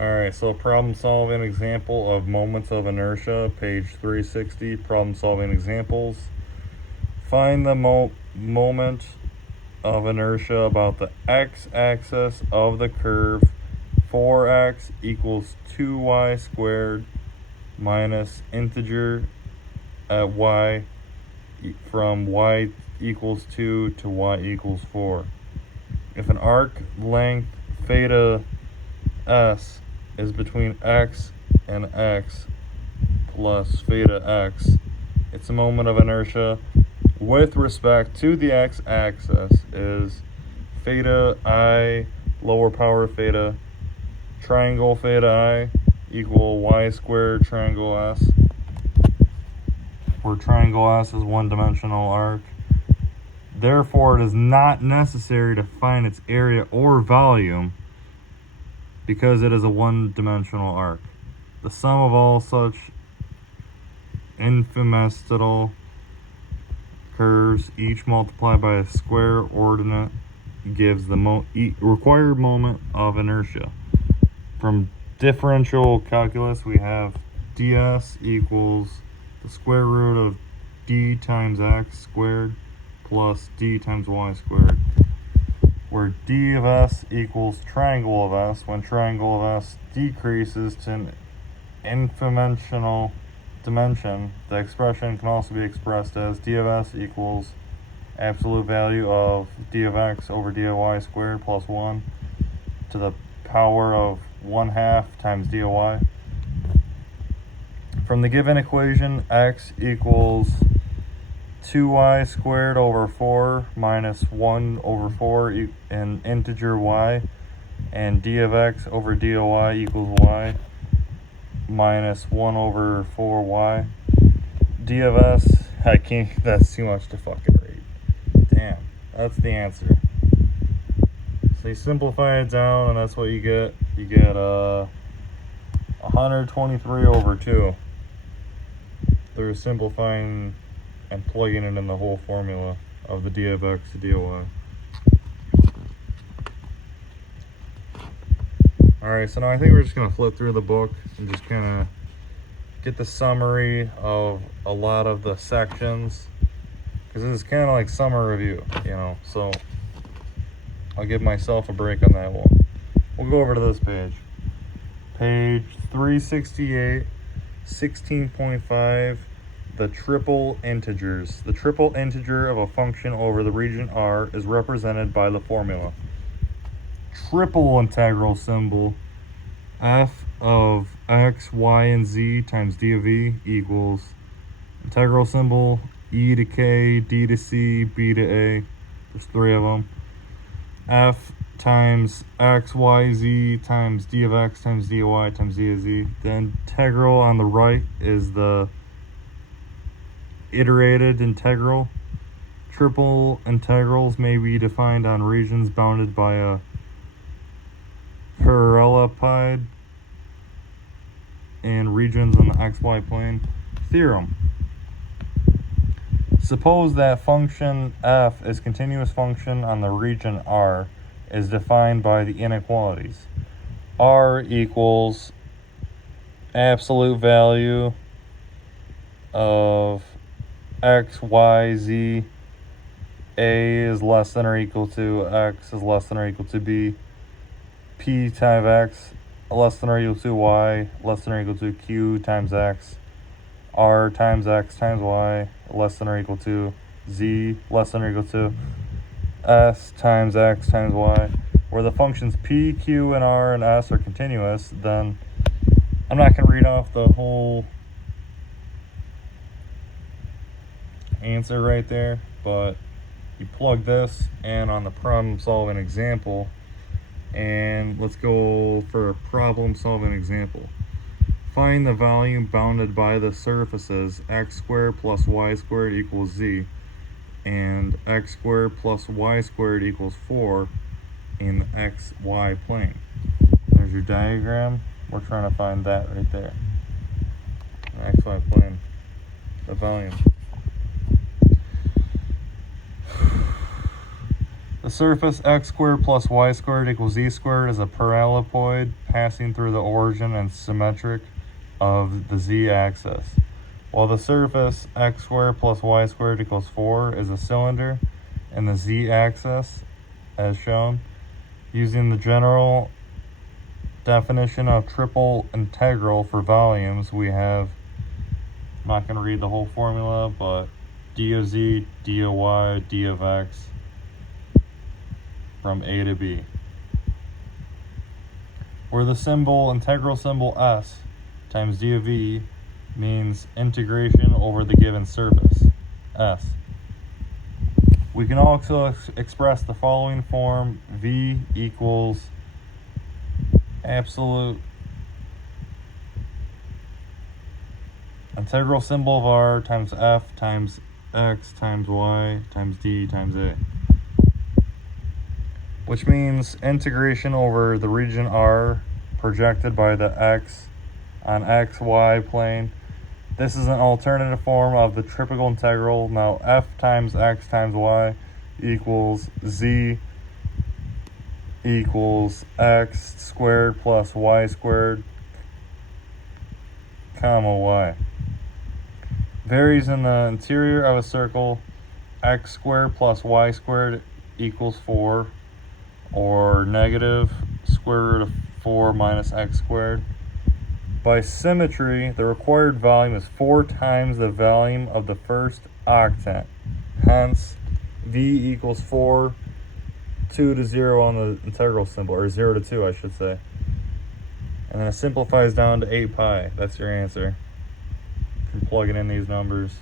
Alright, so problem solving example of moments of inertia, page 360, problem solving examples. Find the moment of inertia about the x-axis of the curve 4x equals 2y squared minus integer at y from y equals 2 to y equals 4. If an arc length theta s is between x and x plus theta x, its moment of inertia with respect to the x-axis is theta I lower power theta triangle theta I equal y squared triangle s, where triangle s is one-dimensional arc. Therefore, it is not necessary to find its area or volume because it is a one-dimensional arc. The sum of all such infinitesimal curves, each multiplied by a square ordinate, gives the required moment of inertia. From differential calculus, we have ds equals the square root of d times x squared plus d times y squared, where d of s equals triangle of s when triangle of s decreases to an infinitesimal dimension. The expression can also be expressed as d of s equals absolute value of d of x over d of y squared plus 1 to the power of 1/2 times d of y. From the given equation, x equals 2y squared over 4 minus 1 over 4 in integer y, and d of x over d of y equals y minus 1 over 4y. D of s, I can't, that's too much to fucking read. Damn, that's the answer. So you simplify it down and that's what you get. You get 123 over 2 through simplifying and plugging it in the whole formula of the d of x to d of y. Alright, so now I think we're just going to flip through the book and just kind of get the summary of a lot of the sections, because this is kind of like summer review, you know, so I'll give myself a break on that one. We'll go over to this page. Page 368, 16.5, the triple integers. The triple integer of a function over the region R is represented by the formula. Triple integral symbol f of x, y, and z times d of e equals integral symbol e to k, d to c, b to a. There's 3 of them. F times x, y, z times d of x times d of y times d of z. The integral on the right is the iterated integral. Triple integrals may be defined on regions bounded by a parallelepiped and regions on the xy plane. Theorem. Suppose that function f is continuous function on the region R is defined by the inequalities. R equals absolute value of x, y, z. A is less than or equal to x is less than or equal to b. P times x less than or equal to y less than or equal to q times x. R times x times y less than or equal to z less than or equal to s times x times y. Where the functions p, q, and r and s are continuous, then I'm not going to read off the whole answer right there, but you plug this in on the problem solving example, and let's go for a problem solving example. Find the volume bounded by the surfaces x squared plus y squared equals z and x squared plus y squared equals 4 in the xy plane. There's your diagram. We're trying to find that right there. The xy plane, the volume. The The surface x squared plus y squared equals z squared is a paralleloid passing through the origin and symmetric of the z-axis, while the surface x squared plus y squared equals 4 is a cylinder in the z-axis as shown. Using the general definition of triple integral for volumes, we have, I'm not going to read the whole formula, but d of z, d of y, d of x from a to b, where the integral symbol s times d of v means integration over the given surface, s. We can also express the following form: v equals absolute integral symbol of r times f times x times y times d times a, which means integration over the region r projected by the x on xy plane. This is an alternative form of the triple integral. Now f times x times y equals z equals x squared plus y squared, comma y. Varies in the interior of a circle. X squared plus y squared equals 4, or negative square root of 4 minus x squared. By symmetry, the required volume is 4 times the volume of the first octet. Hence, v equals 4, 2 to 0 on the integral symbol, or 0 to 2, I should say. And then it simplifies down to 8 pi. That's your answer from plugging in these numbers.